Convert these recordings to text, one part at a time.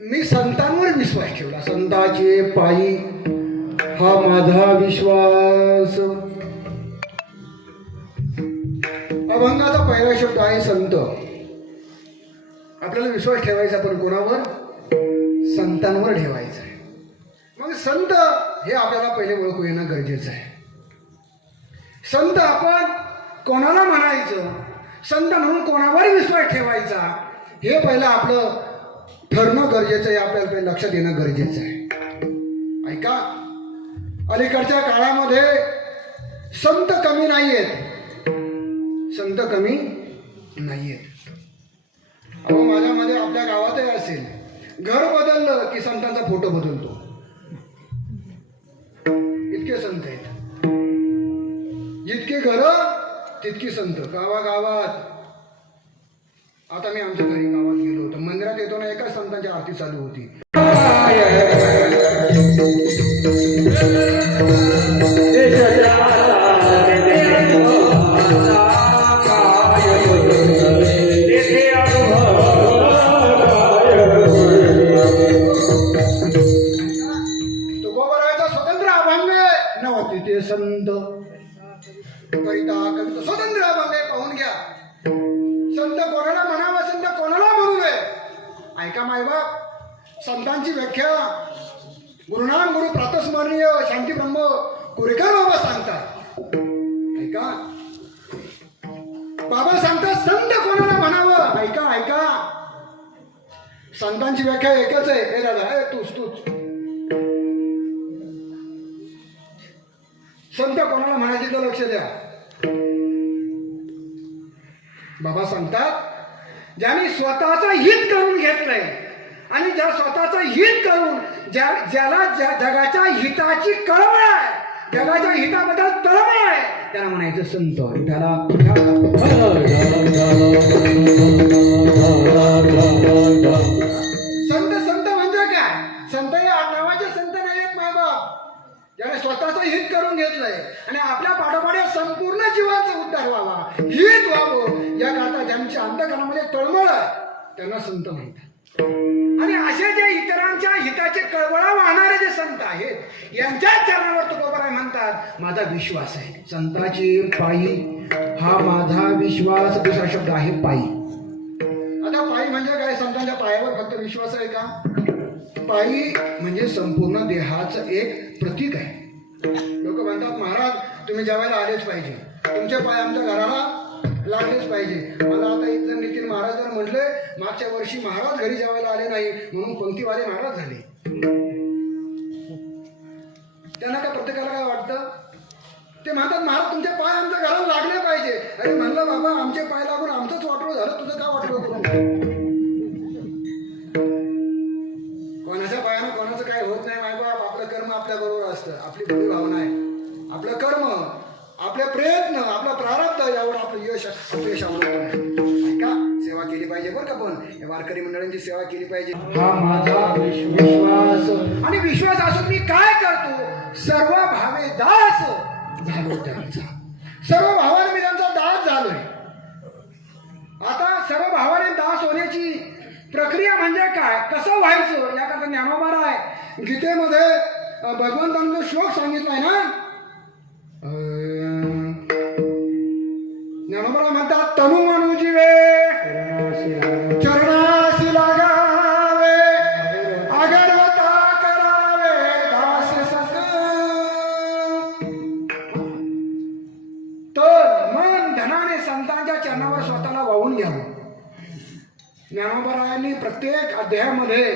मी संतांवर विश्वास ठेवला, संतांचे पायी हा माझा विश्वास. अभंगाचा पहिला शब्द आहे संत. आपल्याला विश्वास ठेवायचा पण कोणावर? संतांवर ठेवायचा आहे. मग संत हे आपल्याला पहिले ओळखू येणं गरजेचं आहे. संत आपण कोणाला म्हणायचं, संत म्हणून कोणावर विश्वास ठेवायचा, हे पहिलं आपलं ठरणं गरजेचं आहे. आपल्याला पहिले लक्षात येणं गरजेचं आहे. ऐका, अलीकडच्या काळामध्ये संत कमी नाही आहेत, संत कमी नाही आहेत. अहो, माझ्यामध्ये आपल्या गावातही असेल, घर बदललं की संतांचा फोटो बदलतो, इतके संत आहेत. जितकी घरं तितकी संत. गावागावात, आता मी आमच्या घरी गावात गेलो होतो, मंदिरात येतो ना, एकाच संतांची आरती चालू होती. तुकोबरायचा स्वतंत्र अभंग नव्हते ते संत कविता स्वतंत्र अभंग पाहून घ्या. संत कोणाला म्हणावा, संत कोणाला म्हणू नये. ऐका मायबाप, संतांची व्याख्या गुरुनाम गुरु प्रातस्मरणीय शांती ब्रह्म कुरेकर बाबा सांगतात. ऐका, बाबा सांगतात संत कोणाला म्हणावं. ऐका ऐका, संतांची व्याख्या एकच आहे. हे दादा, तूच संत कोणाला म्हणायचे तर लक्ष द्या. बाबा सांगतात, ज्याने स्वतःचं हित करून घेतलंय आणि ज्या स्वतःचं हित करून ज्याला जगाच्या हिताची कळवळ आहे, जगाच्या हिताबद्दल तळमळ आहे, त्याला म्हणायचं संत. त्याला संत म्हणजे काय? संत हे आडनावाचे संत नाही आहेत मायबाप. ज्याने स्वतःचं हित करून घेतलंय आणि आपल्या पाठोपाठ संपूर्ण जीवाचा उद्धार व्हावा, हित व्हावं, या करता ज्यांच्या अंतःकरणामध्ये तळमळ आहे त्यांना संत म्हणतात. आणि असे जे इतरांच्या हिताचे कळवळा वाहणारे जे संत आहेत, यांच्याच चरणावर तुकोबराय म्हणतात माझा विश्वास आहे. संताची पायी हा माझा विश्वास. दुसरा शब्द आहे पायी. विश्वास आहे का? पायी म्हणजे संपूर्ण देहाचं एक प्रतीक आहे. लोक म्हणतात महाराज तुम्ही जेवायला आलेच पाहिजे, तुमचे पाय आमच्या घराला लागलेच पाहिजे. मला आता इथं नितीन महाराज जर म्हटले मागच्या वर्षी महाराज घरी जेवायला आले नाही म्हणून पंक्तीवाले नाराज झाले. त्यांना काय प्रत्येकाला काय वाटतं? ते म्हणतात महाराज तुमचे पाय आमच्या घराला लागले पाहिजे. अरे म्हणलं बाबा आमचे पाय लागून आमचंच वाटलं झालं, तुझं का वाटलं करून? कोणाच्या पायानं कोणाचं काय होत नाही मायबाप. आपलं कर्म आपल्या बरोबर असतं. आपली भली भावना आहे, आपलं कर्म, आपले प्रयत्न, आपला प्रारब्ध यावर आपलं यश अवलंबून आहे. ऐका, सेवा केली पाहिजे बरं का. पण या वारकरी मंडळांची सेवा केली पाहिजे. हा माझा विश्वास. आणि विश्वास असून मी काय करतो? सर्व भावे दास झालो त्यांचा. सर्व भावाने मी त्यांचा दास झालोय. आता सर्व भावाने दास होण्याची प्रक्रिया म्हणजे काय, कसं व्हायचं याकरता ज्ञानोबा आहे गीतेमध्ये भगवंतांनी जो श्लोक सांगितलाय ना, ज्ञानोबा म्हणतात तनु मनु जीवे चरणासी लागावे अगरवता करावे दास सक. तर मन धनाने संतांच्या चरणावर स्वतःला वाहून घ्यावं. ज्ञानोबरायांनी प्रत्येक अध्यायामध्ये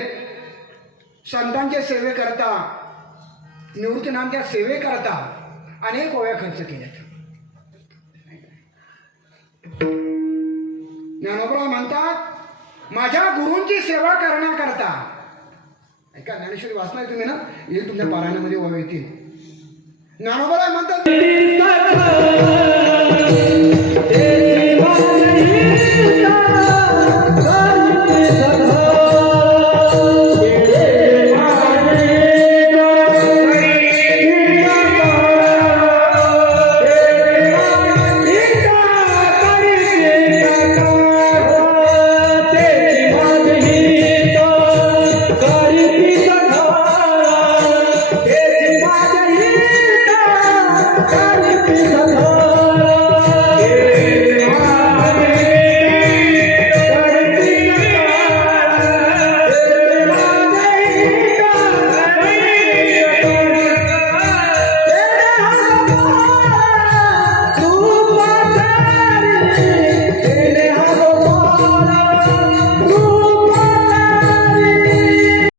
संतांच्या सेवेकरता, निवृत्तीनाथांच्या सेवेकरता अनेक ओव्या खर्च केल्यात. ज्ञानोबराय म्हणतात माझ्या गुरूंची सेवा करण्याकरता. ऐका, ज्ञानेश्वरी वाचनाय तुम्ही ना, येईल तुमच्या पारायणामध्ये ओव्या येतील. ज्ञानोबराय म्हणतात